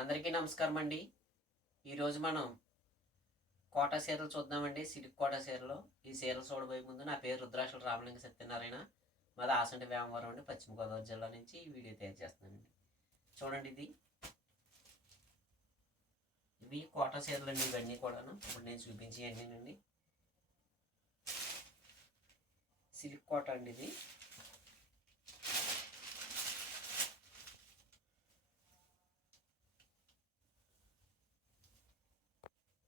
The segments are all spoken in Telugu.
అందరికీ నమస్కారం అండి ఈరోజు మనం కోట సీరలు చూద్దామండి. సిల్క్ కోట సీరలు. ఈ సీరలు చూడబోయే ముందు నా పేరు రుద్రాక్షల రామలింగ సత్యనారాయణ. మాది ఆసంటి వేమవరం అండి. పశ్చిమ గోదావరి జిల్లా నుంచి ఈ వీడియో తయారు చేస్తున్నానండి చూడండి ఇది. ఇవి కోట సీరలు అండి ఇవన్నీ కూడాను. ఇప్పుడు నేను చూపించి అండి. సిల్క్ కోట అండి ఇది.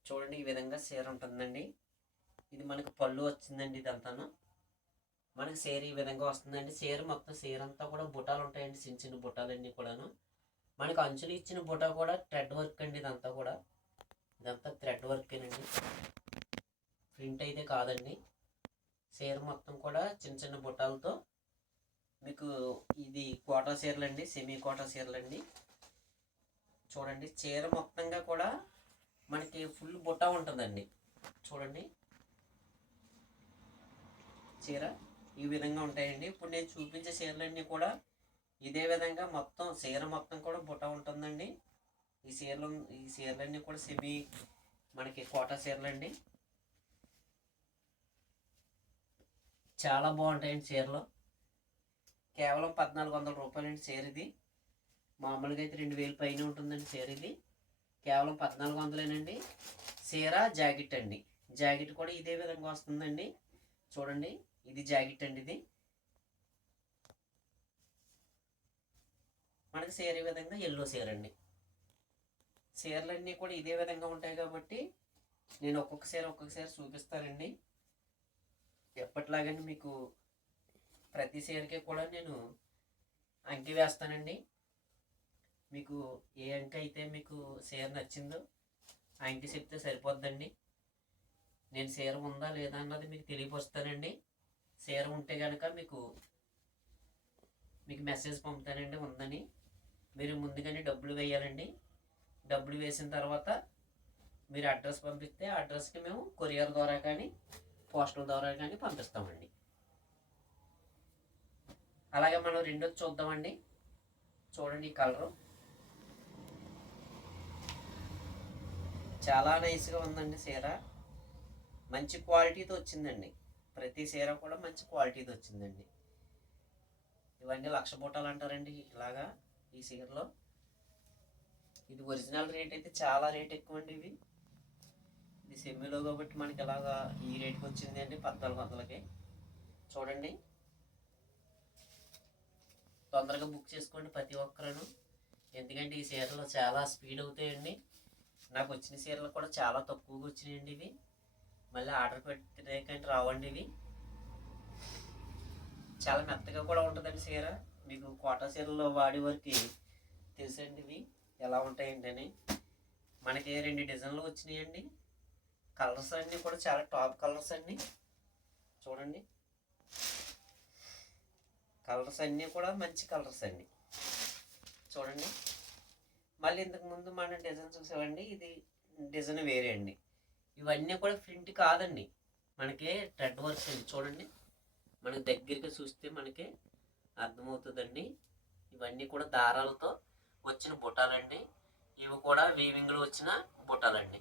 చూడండి ఈ విధంగా చీర ఉంటుందండి. ఇది మనకు పళ్ళు వచ్చిందండి ఇదంతాను. మనకి చీర ఈ విధంగా వస్తుందండి. చీర మొత్తం చీర అంతా కూడా బుటాలు ఉంటాయండి చిన్న చిన్న బుటాలన్నీ కూడాను. మనకు అంచులు ఇచ్చిన బుటా కూడా థ్రెడ్ వర్క్ అండి ఇదంతా కూడా. ఇదంతా థ్రెడ్ వర్కేనండి ప్రింట్ అయితే కాదండి. చీర మొత్తం కూడా చిన్న చిన్న బుట్టాలతో మీకు ఇది కోటా చీరలు అండి సెమీ కోటా చీరలు అండి చూడండి చీర మొత్తంగా కూడా మనకి ఫుల్ బుట్ట ఉంటుందండి. చూడండి. చీర ఈ విధంగా ఉంటాయండి. ఇప్పుడు నేను చూపించే చీరలన్నీ కూడా ఇదే విధంగా మొత్తం చీర మొత్తం కూడా బుట్ట ఉంటుందండి. ఈ చీరలు ఈ చీరలన్నీ కూడా సెమీ మనకి కోటా చీరలండి. చాలా బాగుంటాయండి చీరలు. కేవలం పద్నాలుగు వందల రూపాయలండి చీర ఇది. మామూలుగా అయితే రెండు వేలు పైన ఉంటుందండి చీర ఇది. కేవలం పద్నాలుగు వందలేనండి. చీర జాకెట్ అండి. జాకెట్ కూడా ఇదే విధంగా వస్తుందండి. చూడండి ఇది జాకెట్ అండి ఇది. మనకి చీర ఈ విధంగా ఎల్లో చీర అండి. చీరలన్నీ కూడా ఇదే విధంగా ఉంటాయి కాబట్టి నేను ఒక్కొక్క చీర ఒక్కొక్క చీర చూపిస్తానండి. ఎప్పటిలాగండి మీకు ప్రతి చీరకి కూడా నేను అంకి వేస్తానండి. మీకు ఏ అంక అయితే మీకు షేర్ నచ్చిందో ఆ అంకి చెప్తే సరిపోద్దండి. నేను షేర్ ఉందా లేదా అన్నది మీకు తెలియపరుస్తానండి. షేర్ ఉంటే కనుక మీకు మీకు మెసేజ్ పంపుతానండి ఉందని. మీరు ముందుగానే డబ్బులు వేయాలండి. డబ్బులు వేసిన తర్వాత మీరు అడ్రస్ పంపిస్తే ఆ అడ్రస్కి మేము కొరియర్ ద్వారా కానీ పోస్టల్ ద్వారా కానీ పంపిస్తామండి. అలాగే మనం రెండోది చూద్దామండి. చూడండి ఈ కలరు చాలా నైస్గా ఉందండి చీర. మంచి క్వాలిటీతో వచ్చిందండి. ప్రతి చీర కూడా మంచి క్వాలిటీతో వచ్చిందండి. ఇవన్నీ లక్ష బూటాలు అంటారండి ఇలాగా ఈ చీరలో. ఇది ఒరిజినల్ రేట్ అయితే చాలా రేట్ ఎక్కువ అండి ఇవి. ఇది సెమ్మిలో కాబట్టి మనకి ఇలాగా ఈ రేట్కి వచ్చింది అండి పద్నాలుగు వందలకి. చూడండి. తొందరగా బుక్ చేసుకోండి ప్రతి ఒక్కరూ. ఎందుకంటే ఈ చీరలో చాలా స్పీడ్ అవుతాయండి. నాకు వచ్చిన చీరలు కూడా చాలా తక్కువగా వచ్చినాయండి ఇవి. మళ్ళీ ఆర్డర్ పెట్టేకంటే రావండి ఇవి. చాలా మెత్తగా కూడా ఉంటుందండి చీర మీకు కోటా చీరలో వాడే వరకు తెలుసండి ఇవి ఎలా ఉంటాయండి అని. మనకి రెండు డిజైన్లు వచ్చినాయండి. కలర్స్ అన్నీ కూడా చాలా టాప్ కలర్స్ అండి చూడండి. కలర్స్ అన్నీ కూడా మంచి కలర్స్ అండి చూడండి. మళ్ళీ ఇంతకు ముందు మన డిజైన్ చూసేవండి ఇది డిజైన్ వేరే అండి. ఇవన్నీ కూడా ప్రింట్ కాదండి. మనకి థ్రెడ్ వర్క్స్ అండి చూడండి. మనకి దగ్గరికి చూస్తే మనకి అర్థమవుతుందండి. ఇవన్నీ కూడా దారాలతో వచ్చిన బుట్టాలండి ఇవి కూడా వీవింగ్లో వచ్చిన బుటాలండి.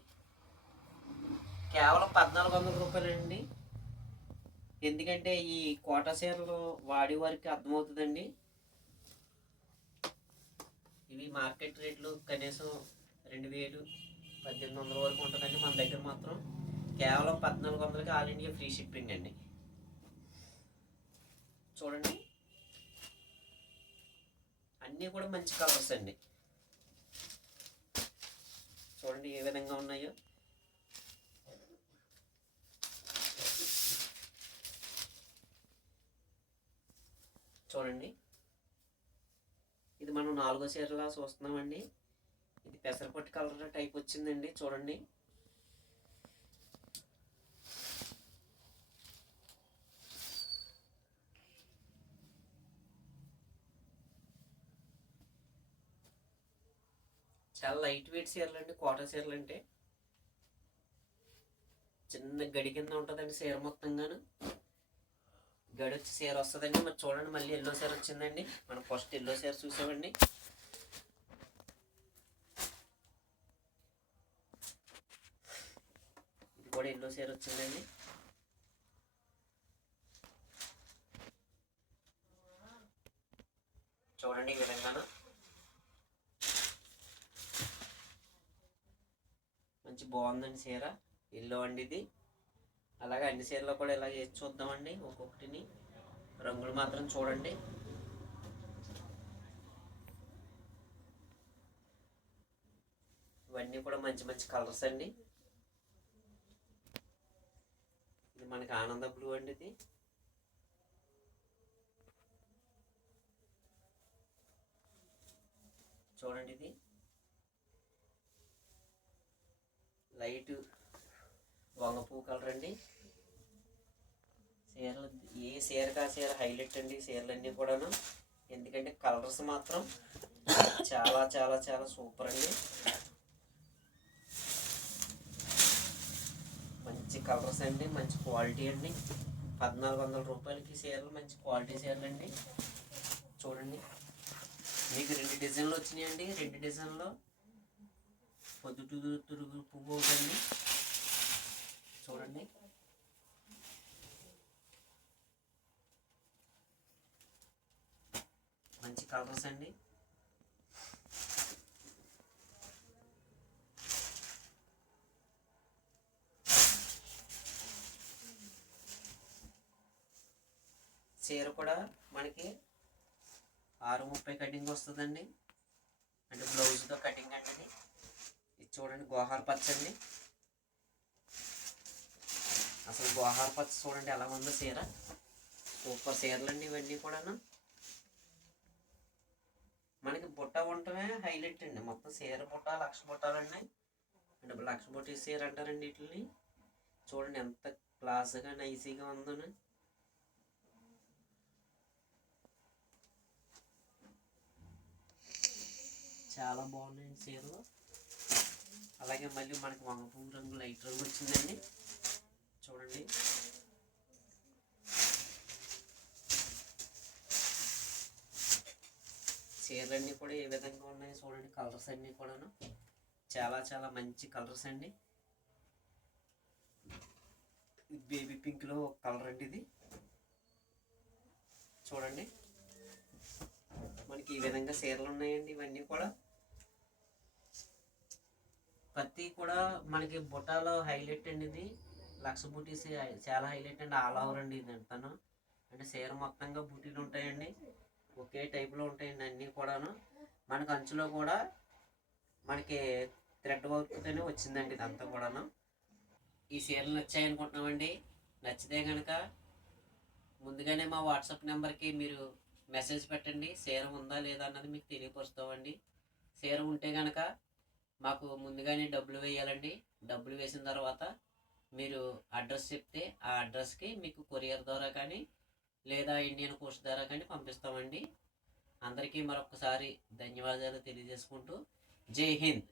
కేవలం పద్నాలుగు వందల రూపాయలండి. ఎందుకంటే ఈ కోట చీరలు వాడే వారికి అర్థమవుతుందండి. ఇవి మార్కెట్ రేట్లు కనీసం రెండు వేలు పద్దెనిమిది వందల వరకు ఉంటుందండి మన దగ్గర మాత్రం. కేవలం పద్నాలుగు వందలకి ఆల్ ఇండియా ఫ్రీ షిప్పింగ్ అండి. చూడండి. అన్నీ కూడా మంచి కలర్స్ అండి. చూడండి ఏ విధంగా ఉన్నాయో. చూడండి. మనం నాలుగో చీరలా చూస్తున్నామండి. ఇది పెసరపట్టు కలర్ టైప్ వచ్చిందండి. చూడండి. చాలా లైట్ వెయిట్ చీరలు అండి కోట చీరలు అంటే చిన్న గడి కింద ఉంటుందండి చీర మొత్తంగాను గడి వచ్చి సేర్ వస్తుందండి. మరి చూడండి మళ్ళీ ఎల్లో సేర్ వచ్చిందండి. మనం ఫస్ట్ ఎల్లో సేర్ చూసామండి. ఇది కూడా ఎల్లో సేర్ వచ్చిందండి. చూడండి ఈ విధంగాను. మంచి బాగుందండి చీర ఎల్లో అండి ఇది. అలాగే అన్ని చీరలో కూడా ఇలా చేసి చూద్దామండి ఒక్కొక్కటిని. రంగులు మాత్రం చూడండి. ఇవన్నీ కూడా మంచి మంచి కలర్స్ అండి. ఇది మనకి ఆనంద బ్లూ అండి ఇది. చూడండి ఇది. లైట్ వంగ పువ్వు కలర్ అండి. చీరలు ఏ చీర కా చీర హైలైట్ అండి చీరలన్నీ కూడాను. ఎందుకంటే కలర్స్ మాత్రం చాలా చాలా చాలా సూపర్ అండి. మంచి కలర్స్ అండి మంచి క్వాలిటీ అండి. పద్నాలుగు వందల రూపాయలకి చీరలు మంచి క్వాలిటీ చీరలు అండి. చూడండి. మీకు రెండు డిజైన్లు వచ్చినాయండి. రెండు డిజైన్లో పొద్దుటూరు తురుగు పువ్వు అండి చూడండి. మంచి కలర్స్ అండి. చీర కూడా మనకి ఆరు ముప్పై కటింగ్ వస్తుందండి. అంటే బ్లౌజ్తో కటింగ్ అండి ఇది చూడండి గోహార్ పచ్చండి. అసలు గోహార పచ్చ చూడండి ఎలా ఉందో చీర. సూపర్ చీరలు అండి ఇవన్నీ కూడాను. మనకి బుట్ట ఉండటమే హైలైట్ అండి. మొత్తం చీర బుట్ట లక్ష బుట్టాలండి అంటే లక్ష బుట్ట చీర అంటారండి వీటిని. చూడండి ఎంత క్లాస్గా నైసీగా ఉందోని. చాలా బాగున్నాయండి చీరలు. అలాగే మళ్ళీ మనకి వంగపువ్వు రంగు లైట్ రంగు వచ్చిందండి. చూడండి. చీరలన్నీ కూడా ఏ విధంగా ఉన్నాయో చూడండి కలర్స్ అన్నీ కూడాను. చాలా చాలా మంచి కలర్స్ అండి. బేబీ పింక్లో ఒక కలర్ అండి ఇది. చూడండి. మనకి ఈ విధంగా చీరలు ఉన్నాయండి ఇవన్నీ కూడా. పత్తి కూడా మనకి బుటాలో హైలైట్ అండి ఇది. లక్ష బూటీస్ చాలా హైలైట్ అండి ఆల్ ఓవర్ అండి ఇది అంతాను. అంటే చీర మొత్తంగా బూటీలు ఉంటాయండి. ఒకే టైప్లో ఉంటాయండి అన్నీ కూడాను. మనకు అంచులో కూడా మనకి థ్రెడ్ వర్క్తోనే వచ్చిందండి ఇదంతా కూడాను. ఈ చీరలు నచ్చాయనుకుంటున్నామండి నచ్చితే కనుక ముందుగానే మా వాట్సాప్ నెంబర్కి మీరు మెసేజ్ పెట్టండి. చీర ఉందా లేదా అన్నది మీకు తెలియపరుస్తామండి. చీర ఉంటే కనుక మాకు ముందుగానే డబ్బులు వేయాలండి. డబ్బులు వేసిన తర్వాత మీరు అడ్రస్ చెప్తే ఆ అడ్రస్కి మీకు కొరియర్ ద్వారా కానీ లేదా ఇండియన్ పోస్ట్ ద్వారా కానీ పంపిస్తామండి. అందరికీ మరొకసారి ధన్యవాదాలు తెలియజేసుకుంటూ. జై హింద్.